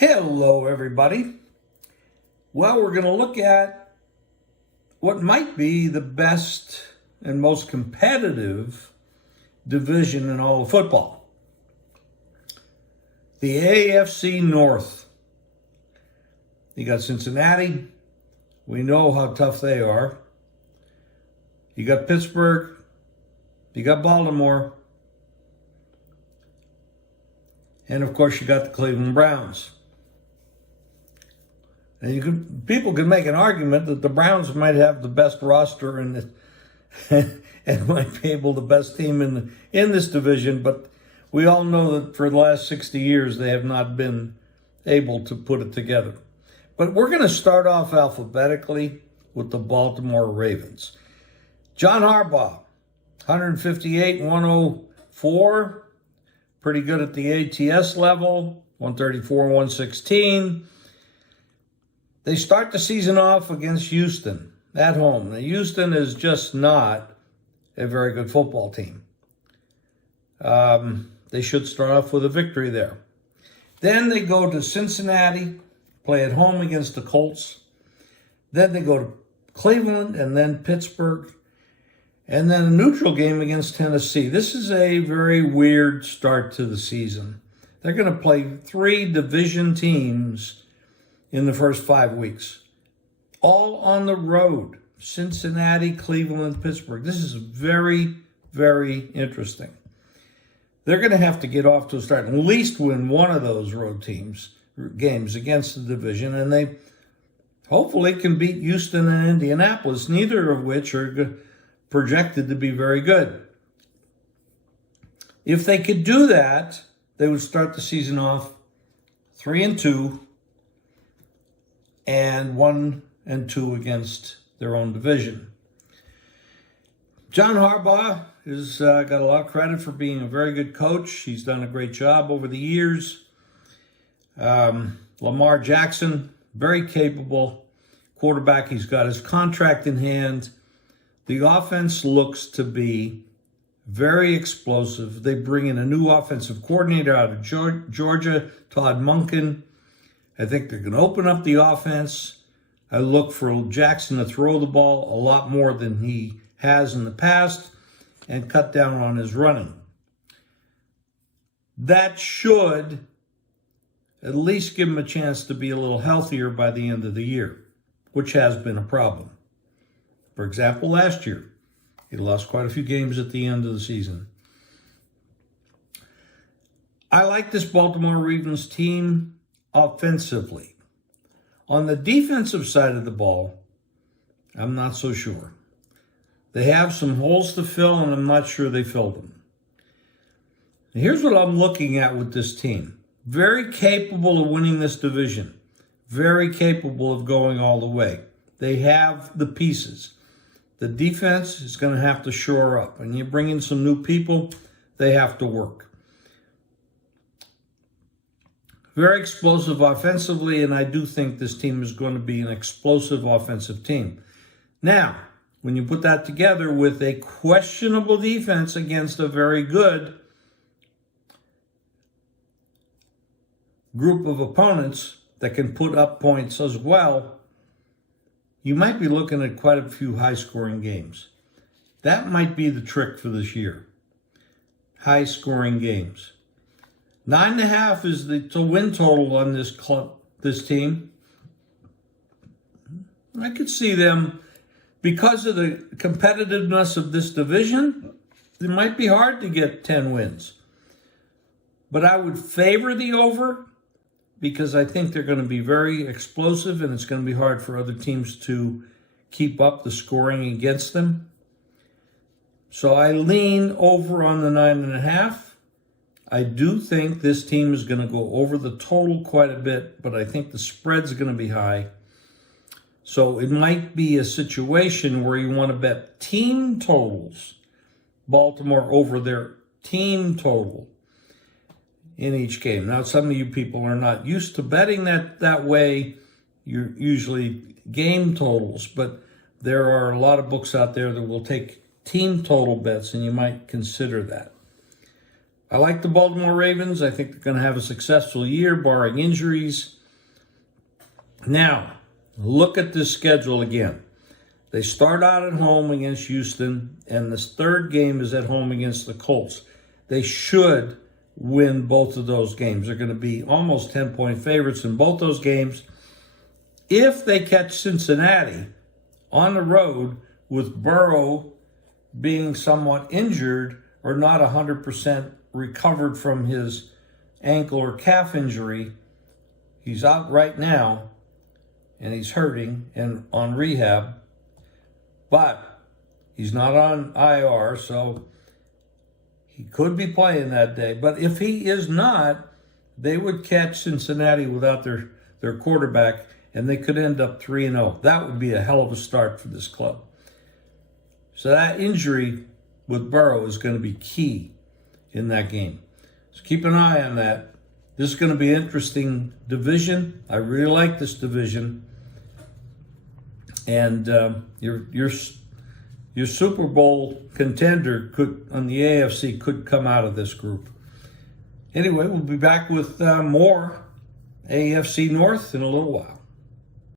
Hello, everybody. Well, we're going to look at what might be the best and most competitive division in all of football. The AFC North. You got Cincinnati. We know how tough they are. You got Pittsburgh. You got Baltimore. And, of course, you got the Cleveland Browns. And people could make an argument that the Browns might have the best roster and might be able the best team in this division, but we all know that for the last 60 years they have not been able to put it together. But we're going to start off alphabetically with the Baltimore Ravens. John Harbaugh, 158, 104, pretty good at the ATS level, 134, 116. They start the season off against Houston at home. Now, Houston is just not a very good football team. They should start off with a victory there. Then they go to Cincinnati, play at home against the Colts. Then they go to Cleveland and then Pittsburgh. And then a neutral game against Tennessee. This is a very weird start to the season. They're going to play 3 division teams in the first 5 weeks. All on the road. Cincinnati, Cleveland, Pittsburgh. This is very, very interesting. They're going to have to get off to a start and at least win one of those road games against the division, and they hopefully can beat Houston and Indianapolis, neither of which are projected to be very good. If they could do that, they would start the season off 3-2 and 1-2 against their own division. John Harbaugh has got a lot of credit for being a very good coach. He's done a great job over the years. Lamar Jackson, very capable quarterback. He's got his contract in hand. The offense looks to be very explosive. They bring in a new offensive coordinator out of Georgia, Todd Monken. I think they're going to open up the offense. I look for Jackson to throw the ball a lot more than he has in the past and cut down on his running. That should at least give him a chance to be a little healthier by the end of the year, which has been a problem. For example, last year, he lost quite a few games at the end of the season. I like this Baltimore Ravens team offensively. On the defensive side of the ball, I'm not so sure. They have some holes to fill, and I'm not sure they filled them. Here's what I'm looking at with this team. Very capable of winning this division. Very capable of going all the way. They have the pieces. The defense is going to have to shore up. And you bring in some new people, they have to work. Very explosive offensively, and I do think this team is going to be an explosive offensive team. Now, when you put that together with a questionable defense against a very good group of opponents that can put up points as well, you might be looking at quite a few high-scoring games. That might be the trick for this year. High-scoring games. 9.5 is the win total on this team. I could see them, because of the competitiveness of this division, it might be hard to get 10 wins. But I would favor the over because I think they're going to be very explosive and it's going to be hard for other teams to keep up the scoring against them. So I lean over on the 9.5. I do think this team is going to go over the total quite a bit, but I think the spread's going to be high. So it might be a situation where you want to bet team totals, Baltimore over their team total in each game. Now, some of you people are not used to betting that way. You're usually game totals, but there are a lot of books out there that will take team total bets, and you might consider that. I like the Baltimore Ravens. I think they're going to have a successful year, barring injuries. Now, look at this schedule again. They start out at home against Houston, and this third game is at home against the Colts. They should win both of those games. They're going to be almost 10-point favorites in both those games. If they catch Cincinnati on the road with Burrow being somewhat injured or not 100% recovered from his ankle or calf injury, he's out right now and he's hurting and on rehab, but he's not on IR, so he could be playing that day. But if he is not, they would catch Cincinnati without their quarterback, and they could end up 3-0. That would be a hell of a start for this club. So that injury with Burrow is going to be key in that game. So keep an eye on that. This is going to be an interesting division. I really like this division. And your Super Bowl contender on the AFC could come out of this group. Anyway, we'll be back with more AFC North in a little while.